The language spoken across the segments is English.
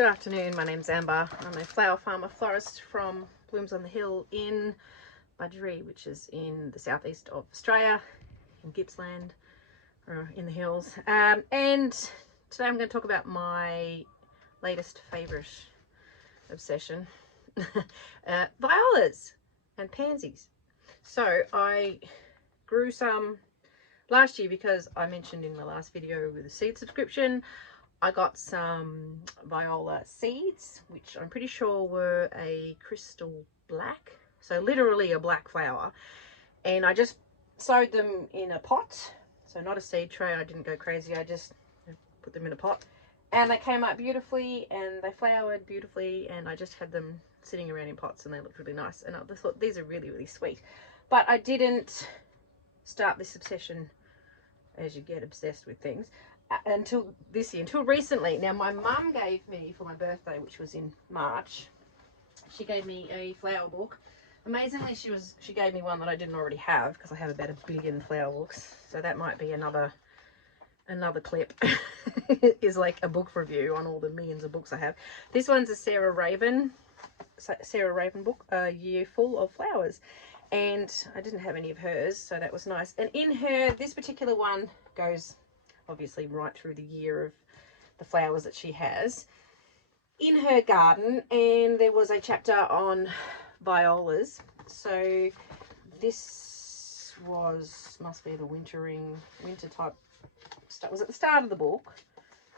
Good afternoon, my name's Amber. I'm a flower farmer florist from Blooms on the Hill in Budgeree, which is in the southeast of Australia, in Gippsland, or in the hills. And today I'm going to talk about my latest favourite obsession, violas and pansies. So I grew some last year because I mentioned in my last video with a seed subscription, I got some viola seeds, which I'm pretty sure were a crystal black, so literally a black flower, and I just sowed them in a pot, so not a seed tray. I didn't go crazy, I just put them in a pot and they came up beautifully and they flowered beautifully, and I just had them sitting around in pots and they looked really nice, and I thought these are really sweet. But I didn't start this obsession, as you get obsessed with things, until this year, until recently. Now my mum gave me for my birthday, which was in March, she gave me a flower book. Amazingly, she gave me one that I didn't already have, because I have about 1 billion flower books, so that might be another clip is like a book review on all the millions of books I have. This one's a Sarah Raven book, A Year Full of Flowers, and I didn't have any of hers, so that was nice. And in her, this particular one goes obviously right through the year of the flowers that she has in her garden, and there was a chapter on violas. So this must be the winter type stuff. Was at the start of the book.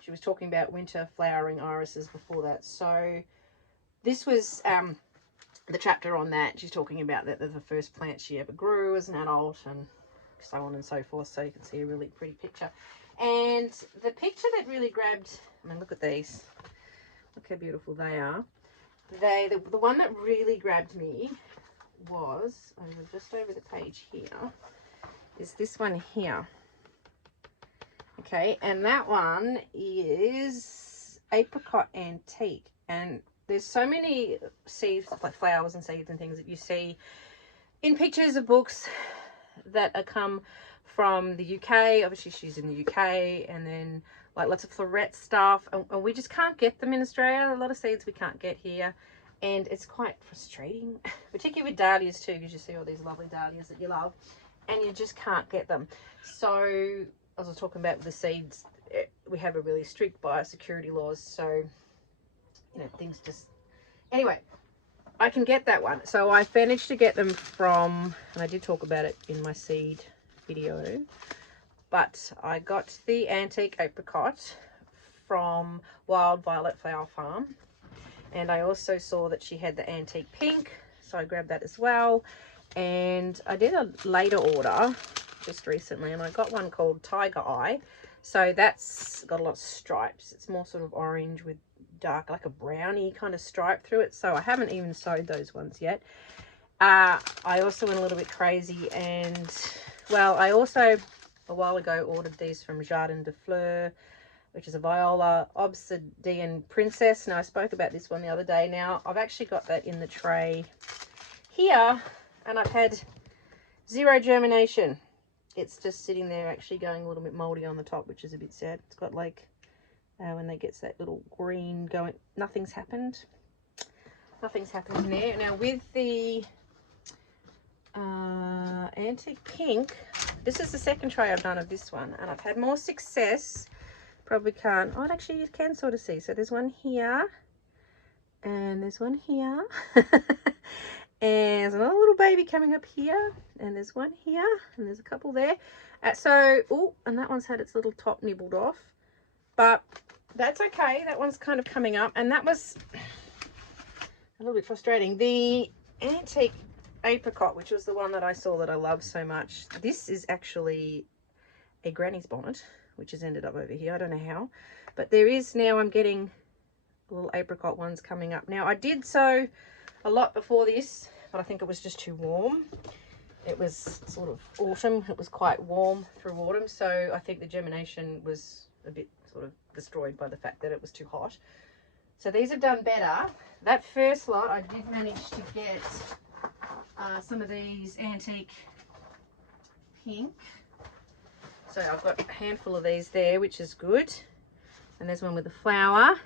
She was talking about winter flowering irises before that. So this was the chapter on that. She's talking about that they're the first plant she ever grew as an adult, and so on and so forth. So you can see a really pretty picture. And the picture that really grabbed, I mean, look at these. Look how beautiful they are. The one that really grabbed me was, just over the page here, is this one here. Okay, and that one is Apricot Antique. And there's so many seeds, like flowers and seeds and things, that you see in pictures of books that are come from the UK. Obviously she's in the UK, and then like lots of floret stuff, and we just can't get them in Australia. A lot of seeds we can't get here, and it's quite frustrating, particularly with dahlias too, because you see all these lovely dahlias that you love and you just can't get them. So as I was talking about with the seeds, we have a really strict biosecurity laws, so you know, things just, anyway, I can get that one. So I managed to get them from, and I did talk about it in my seed video, but I got the antique apricot from Wild Violet Flower Farm, and I also saw that she had the antique pink, so I grabbed that as well. And I did a later order just recently, and I got one called Tiger Eye, so that's got a lot of stripes. It's more sort of orange with dark, like a brownie kind of stripe through it, so I haven't even sewed those ones yet. I also went a little bit crazy, and well, I also a while ago ordered these from Jardin de Fleur, which is a viola obsidian princess. Now I spoke about this one the other day. Now I've actually got that in the tray here, and I've had zero germination. It's just sitting there actually going a little bit moldy on the top, which is a bit sad. It's got like when they get that little green going, nothing's happened in there. Now with the antique pink, this is the second tray I've done of this one, and I've had more success. Probably can't, oh, actually you can sort of see, so there's one here and there's one here and there's another little baby coming up here, and there's one here, and there's a couple there. Oh, and that one's had its little top nibbled off, but that's okay. That one's kind of coming up, and that was a little bit frustrating. The antique apricot, which was the one that I saw that I love so much, this is actually a granny's bonnet, which has ended up over here. I don't know how, but there is now, I'm getting little apricot ones coming up. Now I did sow a lot before this, but I think it was just too warm. It was sort of autumn, it was quite warm through autumn, so I think the germination was a bit sort of destroyed by the fact that it was too hot. So these have done better. That first lot I did manage to get some of these antique pink, so I've got a handful of these there, which is good. And there's one with a flower.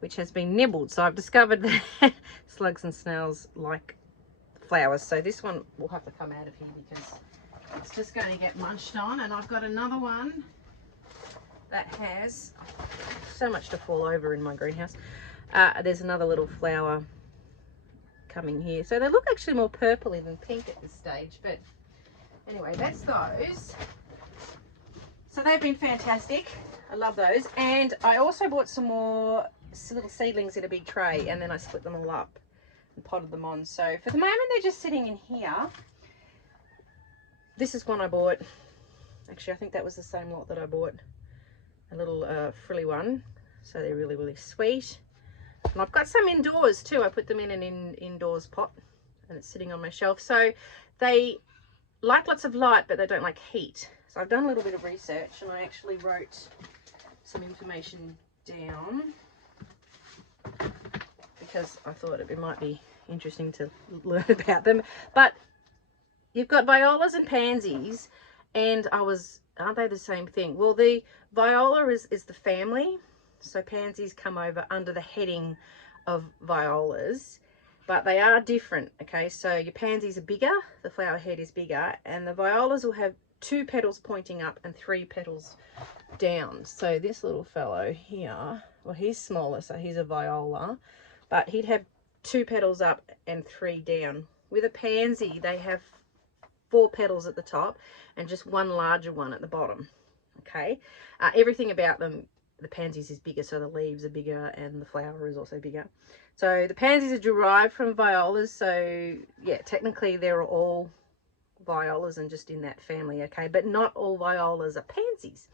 which has been nibbled. So I've discovered that slugs and snails like flowers. So this one will have to come out of here because it's just going to get munched on. And I've got another one that has so much to fall over in my greenhouse. There's another little flower coming here. So they look actually more purpley than pink at this stage. But anyway, that's those. So they've been fantastic. I love those. And I also bought some more little seedlings in a big tray, and then I split them all up and potted them on. So for the moment, they're just sitting in here. This is one I bought. Actually, I think that was the same lot that I bought. A little frilly one. So they're really, really sweet. And I've got some indoors too. I put them in an indoors pot, and it's sitting on my shelf. So they like lots of light, but they don't like heat. So I've done a little bit of research, and I actually wrote some information down because I thought it might be interesting to learn about them. But you've got violas and pansies, and aren't they the same thing? Well, the viola is the family, so pansies come over under the heading of violas, but they are different. Okay, so your pansies are bigger, the flower head is bigger, and the violas will have 2 petals pointing up and 3 petals down. So this little fellow here, well, he's smaller, so he's a viola, but he'd have 2 petals up and 3 down. With a pansy, they have 4 petals at the top and just 1 larger one at the bottom. Okay, everything about them, the pansies is bigger, so the leaves are bigger and the flower is also bigger. So the pansies are derived from violas, so yeah, technically they're all violas and just in that family. Okay, but not all violas are pansies.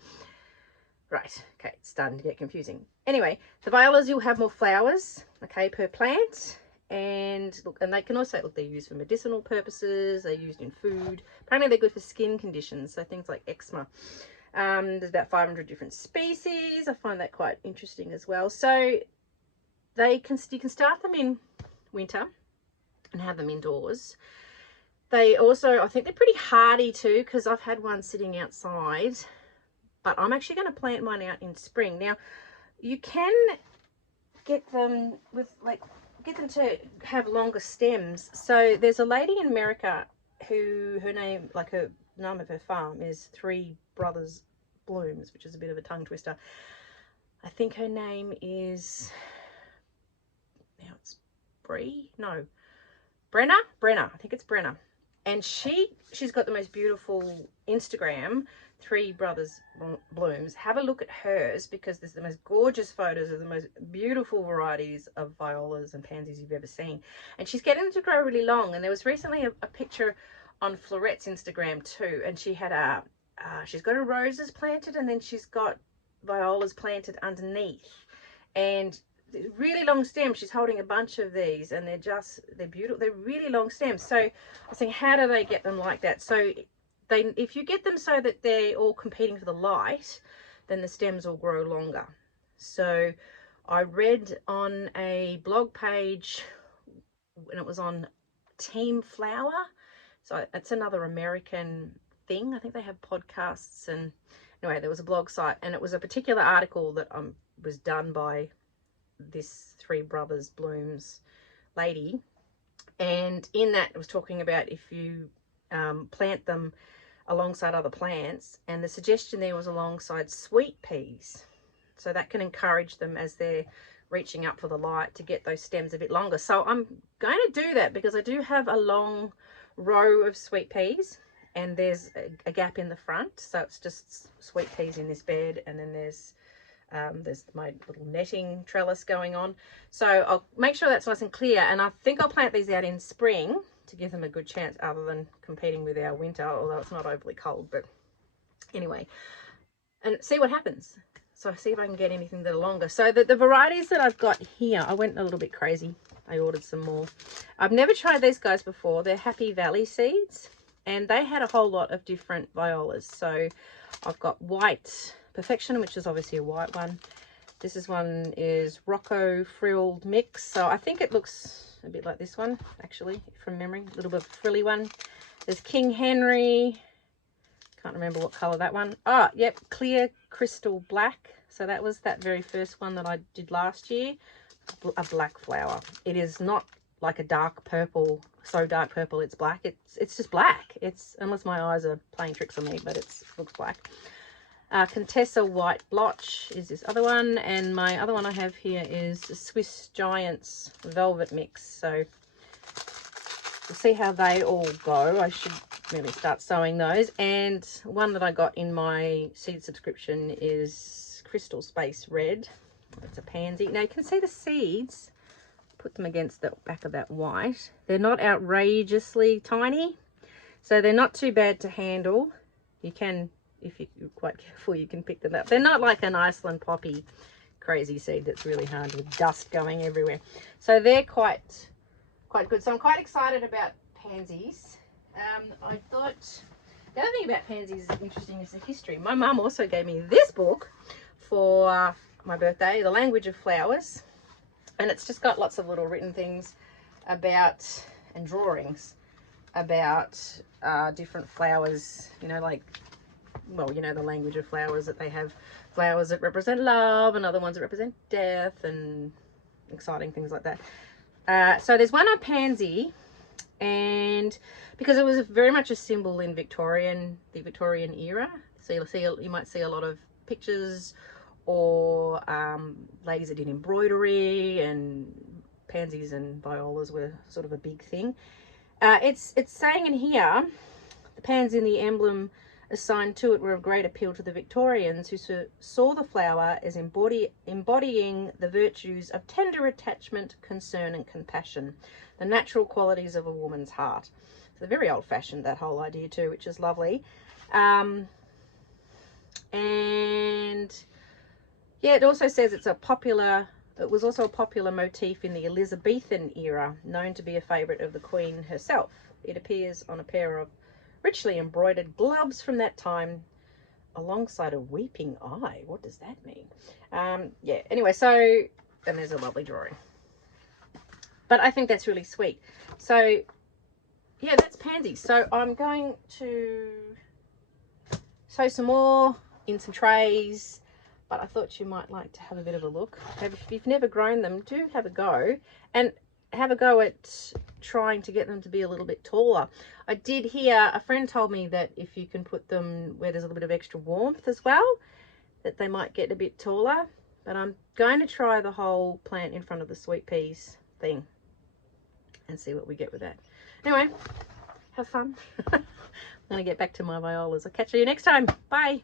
Right, okay, it's starting to get confusing. Anyway, the violas, you'll have more flowers, okay, per plant. And look, and they can also, look, they're used for medicinal purposes, they're used in food. Apparently they're good for skin conditions, so things like eczema. There's about 500 different species. I find that quite interesting as well. So you can start them in winter and have them indoors. They also, I think they're pretty hardy too, because I've had one sitting outside, but I'm actually going to plant mine out in spring. Now, you can get them get them to have longer stems. So there's a lady in America who, her name of her farm is Three Brothers Blooms, which is a bit of a tongue twister. I think her name is, now it's Brenna. I think it's Brenna. And she's got the most beautiful Instagram, Three Brothers Blooms. Have a look at hers, because there's the most gorgeous photos of the most beautiful varieties of violas and pansies you've ever seen. And she's getting them to grow really long. And there was recently a picture on Florette's Instagram too, and she had she's got her roses planted, and then she's got violas planted underneath, and really long stems. She's holding a bunch of these, and they're beautiful. They're really long stems. So I was thinking, how do they get them like that? So if you get them so that they're all competing for the light, then the stems will grow longer. So I read on a blog page, and it was on Team Flower. So it's another American thing. I think they have podcasts, and anyway, there was a blog site, and it was a particular article that was done by this Three Brothers Blooms lady, and in that it was talking about if you plant them alongside other plants, and the suggestion there was alongside sweet peas, so that can encourage them as they're reaching up for the light to get those stems a bit longer. So I'm going to do that because I do have a long row of sweet peas, and there's a gap in the front, so it's just sweet peas in this bed, and then there's my little netting trellis going on. So I'll make sure that's nice and clear, and I think I'll plant these out in spring to give them a good chance, other than competing with our winter, although it's not overly cold. But anyway, and see what happens. So see if I can get anything that are longer. So the varieties that I've got here, I went a little bit crazy. I ordered some more. I've never tried these guys before. They're Happy Valley seeds, and they had a whole lot of different violas. So I've got White Perfection, which is obviously a white one. This one is Rocco Frilled Mix. So I think it looks a bit like this one, actually, from memory. A little bit of a frilly one. There's King Henry. Can't remember what colour that one. Oh, yep, Clear Crystal Black. So that was that very first one that I did last year, a black flower. It is not like a dark purple, so dark purple it's black. It's just black. It's, unless my eyes are playing tricks on me, but it looks black. Contessa White Blotch is this other one, and my other one I have here is Swiss Giants Velvet Mix. So we'll see how they all go. I should really start sewing those. And one that I got in my seed subscription is Crystal Space Red. It's a pansy. Now you can see the seeds. Put them against the back of that white. They're not outrageously tiny, so they're not too bad to handle. You can, if you're quite careful, you can pick them up. They're not like an Iceland poppy crazy seed that's really hard with dust going everywhere. So they're quite good. So I'm quite excited about pansies. I thought the other thing about pansies is interesting is the history. My mum also gave me this book for my birthday, The Language of Flowers, and it's just got lots of little written things about, and drawings about different flowers, you know, like, well, you know, the language of flowers, that they have flowers that represent love and other ones that represent death and exciting things like that. So there's one on pansy, and because it was very much a symbol in the Victorian era, so you might see a lot of pictures, or ladies that did embroidery, and pansies and violas were sort of a big thing. It's saying in here, the pansy and the emblem assigned to it were of great appeal to the Victorians, who saw the flower as embodying the virtues of tender attachment, concern and compassion, the natural qualities of a woman's heart. So very old-fashioned, that whole idea too, which is lovely. And yeah, it also says it was also a popular motif in the Elizabethan era, known to be a favourite of the Queen herself. It appears on a pair of richly embroidered gloves from that time, alongside a weeping eye. What does that mean? Yeah, anyway, so, and there's a lovely drawing. But I think that's really sweet. So, yeah, that's pansies. So I'm going to sew some more in some trays, but I thought you might like to have a bit of a look. If you've never grown them, do have a go, and have a go at trying to get them to be a little bit taller. I did hear, a friend told me that if you can put them where there's a little bit of extra warmth as well, that they might get a bit taller. But I'm going to try the whole plant in front of the sweet peas thing and see what we get with that. Anyway, have fun. I'm going to get back to my violas. I'll catch you next time. Bye.